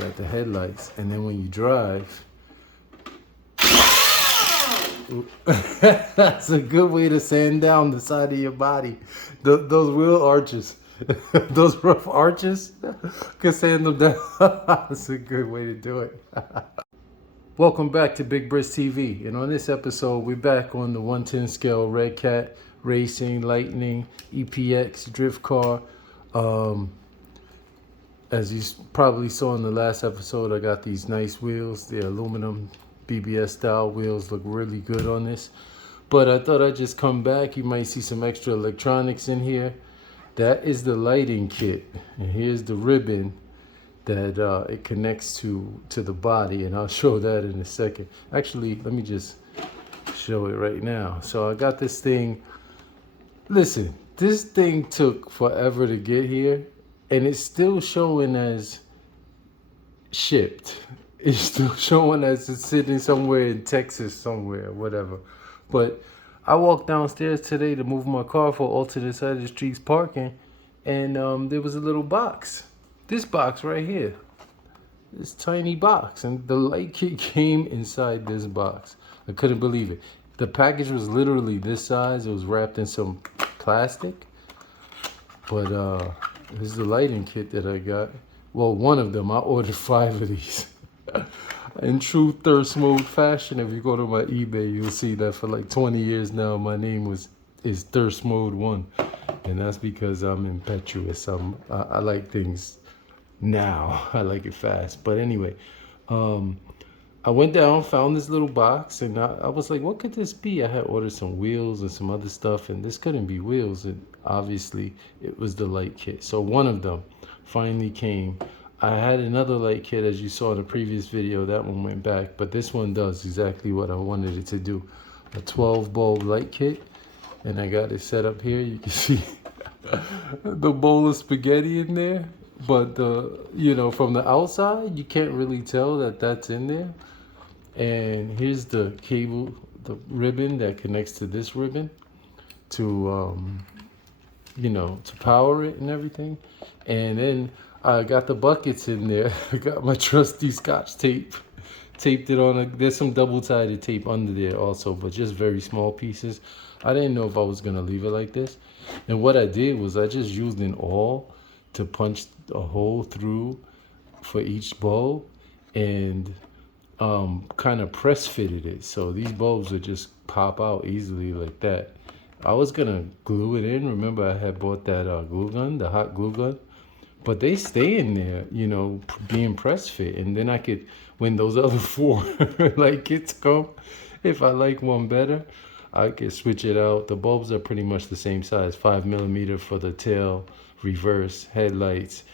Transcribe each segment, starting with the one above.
got the headlights, and then when you drive, that's a good way to sand down the side of your body. Those wheel arches, those rough arches, can sand them down. That's a good way to do it. Welcome back to Big Brisk TV, and on this episode, we're back on the 110 scale Red Cat Racing Lightning EPX drift car. As you probably saw in the last episode, I got these nice wheels. The aluminum BBS style wheels look really good on this. But I thought I'd just come back. You might see some extra electronics in here. That is the lighting kit. And here's the ribbon that it connects to the body. And I'll show that in a second. Actually, let me just show it right now. So I got this thing. Listen, this thing took forever to get here. And it's still showing as shipped. It's still showing as it's sitting somewhere in Texas somewhere, whatever. But I walked downstairs today to move my car for alternate side of the street's parking. And there was a little box. This box right here. This tiny box. And the light kit came inside this box. I couldn't believe it. The package was literally this size. It was wrapped in some plastic. But this is the lighting kit that I got. Well, one of them. I ordered 5 of these. In true thirst mode fashion, if you go to my eBay, you'll see that for like 20 years now, my name is Thirst Mode 1. And that's because I'm impetuous. I like things now. I like it fast. But anyway, I went down, found this little box, and I was like, what could this be? I had ordered some wheels and some other stuff, and this couldn't be wheels. And obviously, it was the light kit. So one of them finally came. I had another light kit, as you saw in the previous video. That one went back, but this one does exactly what I wanted it to do. A 12 bulb light kit, and I got it set up here. You can see the bowl of spaghetti in there, but from the outside, you can't really tell that that's in there. And here's the cable, the ribbon that connects to this ribbon to to power it and everything. And then I got the buckets in there. I got my trusty Scotch tape, taped it on. There's some double-sided tape under there also, but just very small pieces. I didn't know if I was gonna leave it like this. And what I did was I just used an awl to punch a hole through for each bulb, and kind of press fitted it. So these bulbs would just pop out easily like that. I was gonna glue it in. Remember, I had bought that glue gun, the hot glue gun. But they stay in there, being press fit. And then I could, when those other 4 light kits come, if I like one better, I could switch it out. The bulbs are pretty much the same size, 5mm for the tail, reverse, headlights,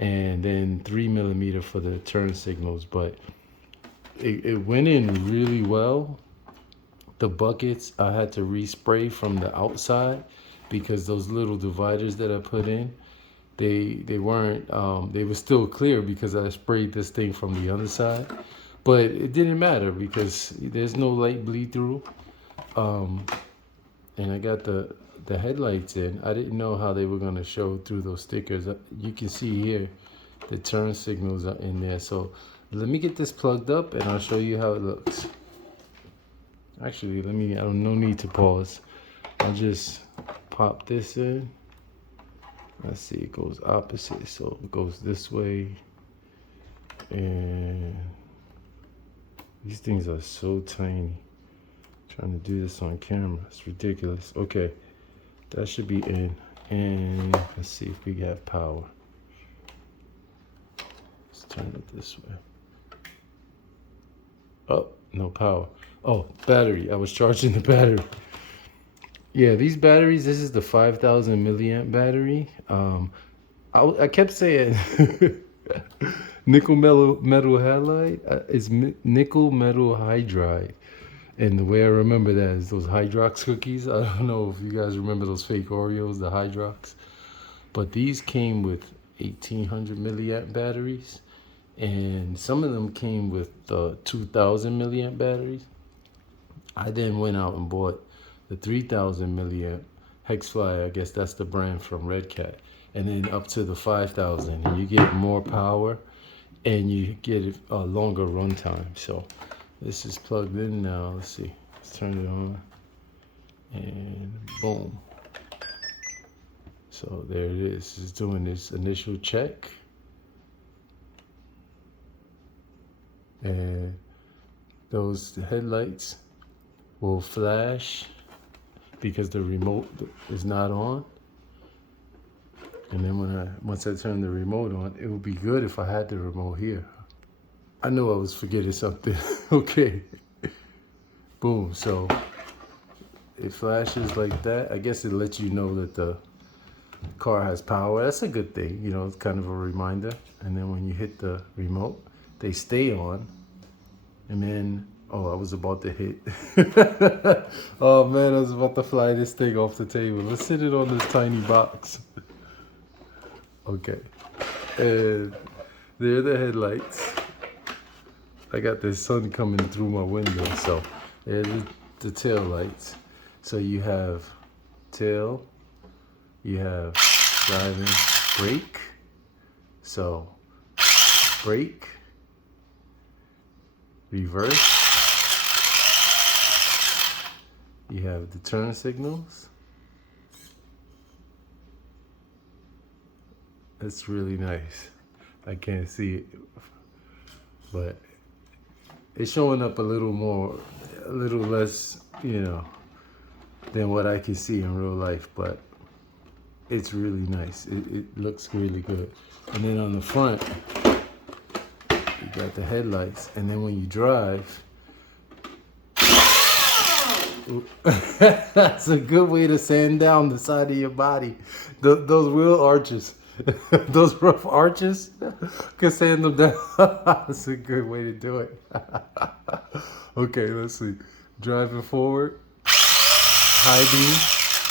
and then 3mm for the turn signals. But it went in really well. The buckets, I had to respray from the outside because those little dividers that I put in, they weren't, they were still clear because I sprayed this thing from the other side. But it didn't matter because there's no light bleed through. And I got the headlights in. I didn't know how they were going to show through those stickers. You can see here the turn signals are in there. So let me get this plugged up and I'll show you how it looks. Actually, no need to pause. I'll just pop this in. Let's see, it goes opposite, so it goes this way. And these things are so tiny. Trying to do this on camera, it's ridiculous. Okay, that should be in. And let's see if we got power. Let's turn it this way. Oh, no power. Oh, battery. I was charging the battery. Yeah, these batteries, this is the 5,000 milliamp battery. I kept saying nickel metal halide. It's nickel metal hydride. And the way I remember that is those Hydrox cookies. I don't know if you guys remember those fake Oreos, the Hydrox. But these came with 1,800 milliamp batteries. And some of them came with 2,000 milliamp batteries. I then went out and bought the 3,000 milliamp Hexfly. I guess that's the brand from Red Cat. And then up to the 5,000. And you get more power. and you get a longer runtime. So this is plugged in now. Let's see. Let's turn it on, and boom. So there it is. It's doing this initial check, and those headlights will flash because the remote is not on. And then once I turn the remote on, it would be good if I had the remote here. I knew I was forgetting something. Okay. Boom. So it flashes like that. I guess it lets you know that the car has power. That's a good thing. You know, it's kind of a reminder. And then when you hit the remote, they stay on. And then, oh, I was about to hit. Oh man, I was about to fly this thing off the table. Let's sit it on this tiny box. Okay. And there are the headlights. I got the sun coming through my window, so there's the tail lights. So you have tail, you have driving, brake. So brake, reverse. You have the turn signals. That's really nice. I can't see it, but it's showing up a little more, a little less, you know, than what I can see in real life, but it's really nice. It looks really good. And then on the front, you got the headlights, and then when you drive, that's a good way to sand down the side of your body. Those wheel arches, those rough arches, can sand them down. That's a good way to do it. Okay, let's see. Driving forward, high beam,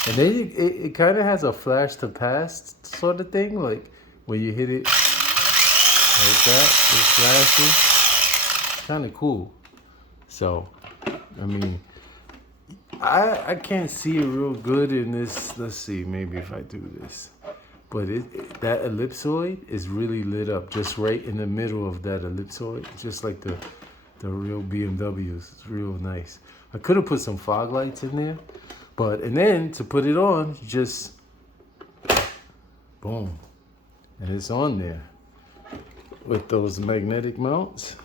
and then it kind of has a flash to pass sort of thing. Like when you hit it like that, it flashes. Kind of cool. So, I mean, I can't see it real good in this. Let's see, maybe if I do this. But that ellipsoid is really lit up just right in the middle of that ellipsoid, just like the real BMWs. It's real nice. I could have put some fog lights in there, and then to put it on, you just boom, and it's on there with those magnetic mounts.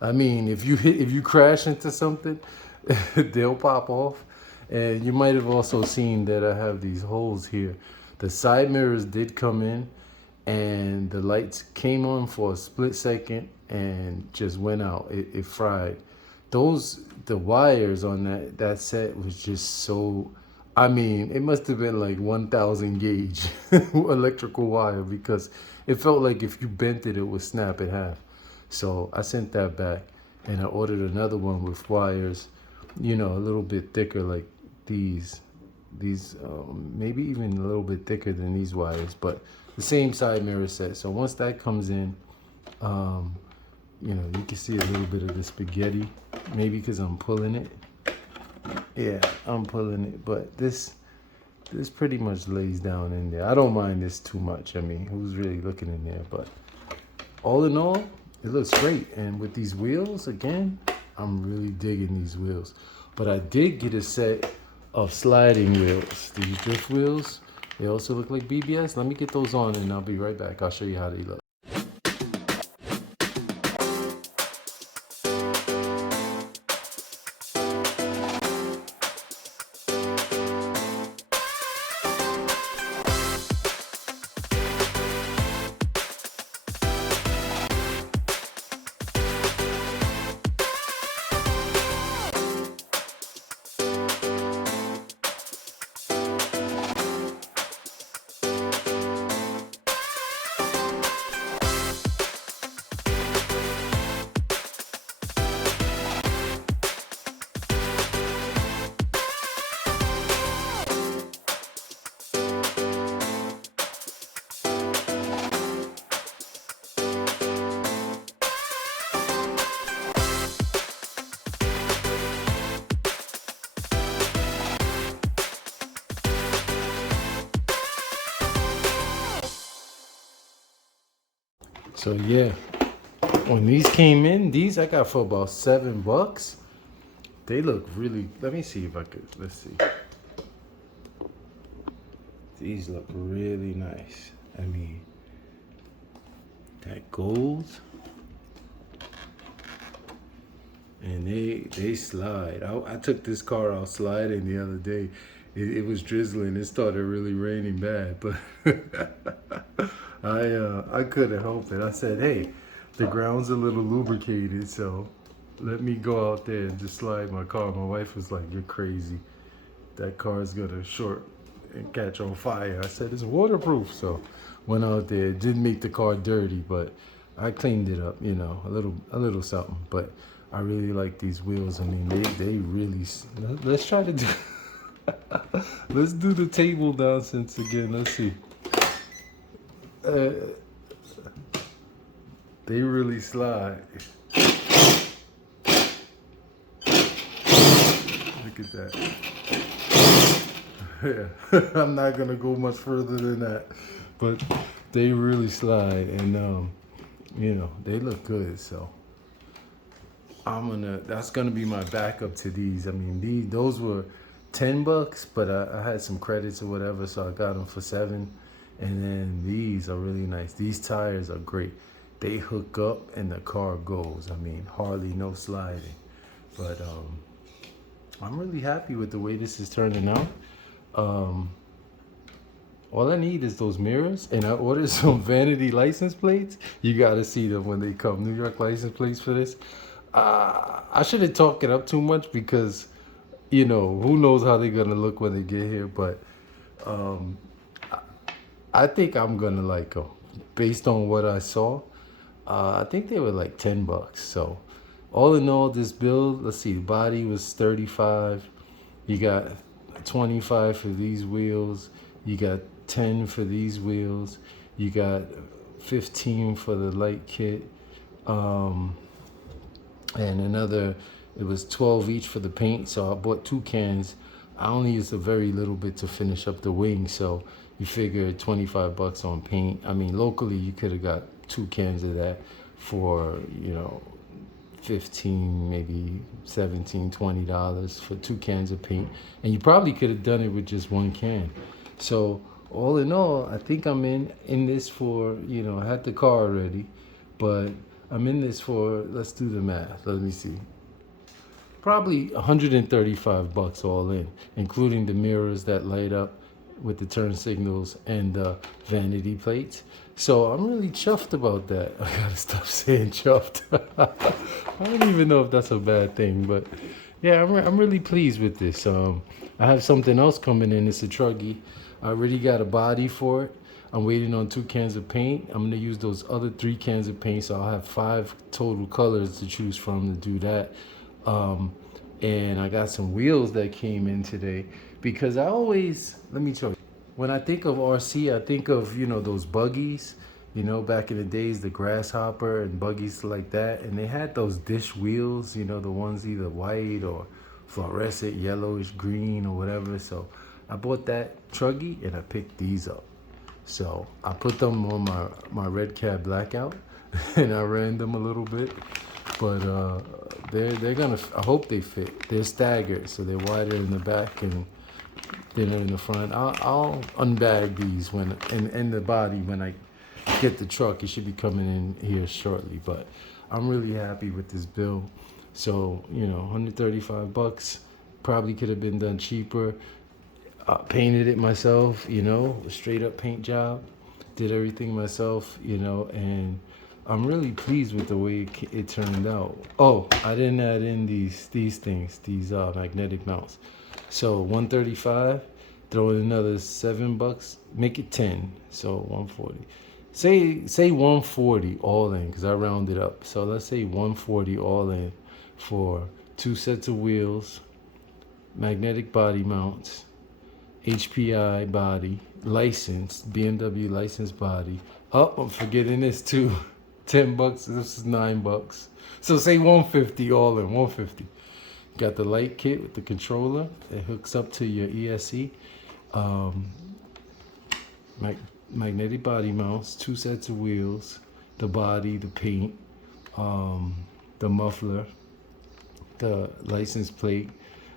I mean, if you crash into something, they'll pop off. And you might have also seen that I have these holes here. The side mirrors did come in, and the lights came on for a split second and just went out. It fried. The wires on that set was just so, I mean, it must have been like 1,000 gauge electrical wire, because it felt like if you bent it, it would snap in half. So I sent that back, and I ordered another one with wires, you know, a little bit thicker, like these maybe even a little bit thicker than these wires, but the same side mirror set. So once that comes in, you know, you can see a little bit of the spaghetti, maybe because I'm pulling it. Yeah, I'm pulling it, but this pretty much lays down in there. I don't mind this too much. I mean, who's really looking in there? But all in all, it looks great. And with these wheels, again, I'm really digging these wheels. But I did get a set of sliding wheels. These drift wheels, they also look like BBS. Let me get those on and I'll be right back. I'll show you how they look. So yeah, when these came in, these I got for about $7. They look really. Let me see if I could. Let's see. These look really nice. I mean, that gold, and they slide. I took this car out sliding the other day. It was drizzling. It started really raining bad, but I couldn't help it. I said, hey, the ground's a little lubricated, so let me go out there and just slide my car. My wife was like, you're crazy. That car's gonna short and catch on fire. I said, it's waterproof. So went out there. Didn't make the car dirty, but I cleaned it up, you know, a little something. But I really like these wheels. I mean, they really. Let's try to do. Let's do the table nonsense again. Let's see. Uh, they really slide. Look at that. Yeah, I'm not gonna go much further than that, but they really slide, and you know, they look good. So that's gonna be my backup to these. I mean, those were $10, but I had some credits or whatever, so I got them for 7. And then these are really nice. These tires are great. They hook up and the car goes. I mean, hardly no sliding, but I'm really happy with the way this is turning out. All I need is those mirrors, and I ordered some vanity license plates. You gotta see them when they come. New York license plates for this. I shouldn't talk it up too much because, you know, who knows how they're gonna look when they get here. But I think I'm gonna like them based on what I saw. I think they were like $10. So all in all, this build, let's see, the body was 35. You got 25 for these wheels. You got 10 for these wheels. You got 15 for the light kit. And another, it was 12 each for the paint. So I bought 2 cans. I only used a very little bit to finish up the wing. So you figure $25 on paint. I mean, locally, you could have got 2 cans of that for, you know, 15, maybe 17, $20 for 2 cans of paint, and you probably could have done it with just 1 can. So all in all, I think I'm in this for, you know, I had the car already, but I'm in this for, let's do the math. Let me see. Probably $135 all in, including the mirrors that light up with the turn signals and the vanity plates. So I'm really chuffed about that. I gotta stop saying chuffed. I don't even know if that's a bad thing, but yeah, I'm really pleased with this. I have something else coming in. It's a truggy. I already got a body for it. I'm waiting on 2 cans of paint. I'm gonna use those other 3 cans of paint, so I'll have 5 total colors to choose from to do that. And I got some wheels that came in today because I always, let me show you. When I think of RC, I think of, you know, those buggies, you know, back in the days, the Grasshopper and buggies like that. And they had those dish wheels, you know, the ones either white or fluorescent, yellowish, green or whatever. So I bought that truggy and I picked these up. So I put them on my red cab blackout and I ran them a little bit. But they're gonna, I hope they fit. They're staggered, so they're wider in the back and thinner in the front. I'll unbag these when in the body when I get the truck. It should be coming in here shortly. But I'm really happy with this build. So, you know, $135 probably could have been done cheaper. Painted it myself, you know, a straight up paint job. Did everything myself, you know, and I'm really pleased with the way it turned out. Oh, I didn't add in these things, these magnetic mounts. So $135, throw in another $7, make it 10. So 140. Say 140 all in, because I rounded up. So let's say 140 all in for 2 sets of wheels, magnetic body mounts, HPI body, licensed, BMW licensed body. Oh, I'm forgetting this too. $10, this is $9. So say 150 all in, 150. Got the light kit with the controller. It hooks up to your ESC. Magnetic body mounts, 2 sets of wheels, the body, the paint, the muffler, the license plate,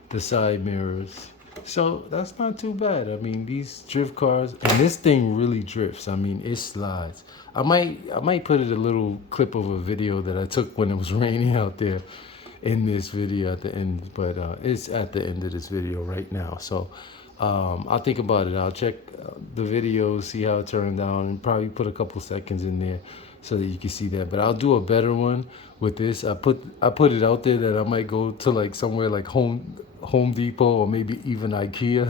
the side mirrors. So that's not too bad. I mean, these drift cars, and this thing really drifts. I mean, it slides. I might put it a little clip of a video that I took when it was raining out there in this video at the end, but it's at the end of this video right now. So I'll think about it. I'll check the video, see how it turned out, and probably put a couple seconds in there so that you can see that. But I'll do a better one with this. I put it out there that I might go to like somewhere like Home Depot or maybe even IKEA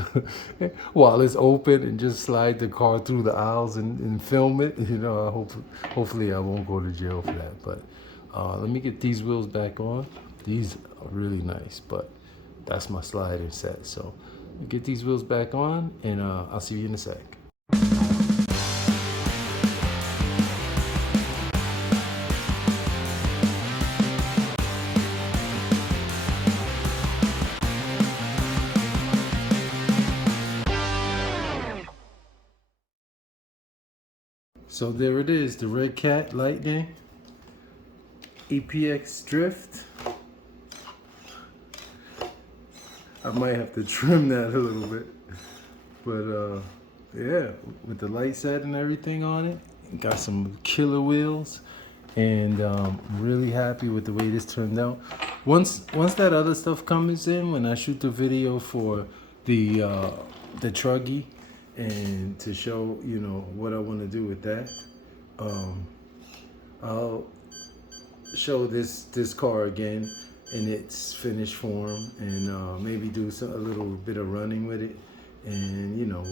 while it's open and just slide the car through the aisles and film it. You know, hopefully I won't go to jail for that. But let me get these wheels back on. These are really nice, but that's my slider set. So get these wheels back on, and I'll see you in a sec. So there it is, the Red Cat Lightning EPX Drift. I might have to trim that a little bit, but yeah, with the light set and everything on it, got some killer wheels, and really happy with the way this turned out. Once that other stuff comes in, when I shoot the video for the truggy, and to show, you know, what I want to do with that, I'll show this car again in its finished form, and maybe do a little bit of running with it, and you know,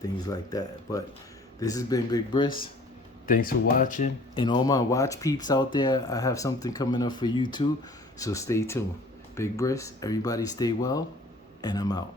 things like that. But this has been Big Briss. Thanks for watching, and all my watch peeps out there, I have something coming up for you too, so stay tuned. Big Briss, everybody stay well, and I'm out.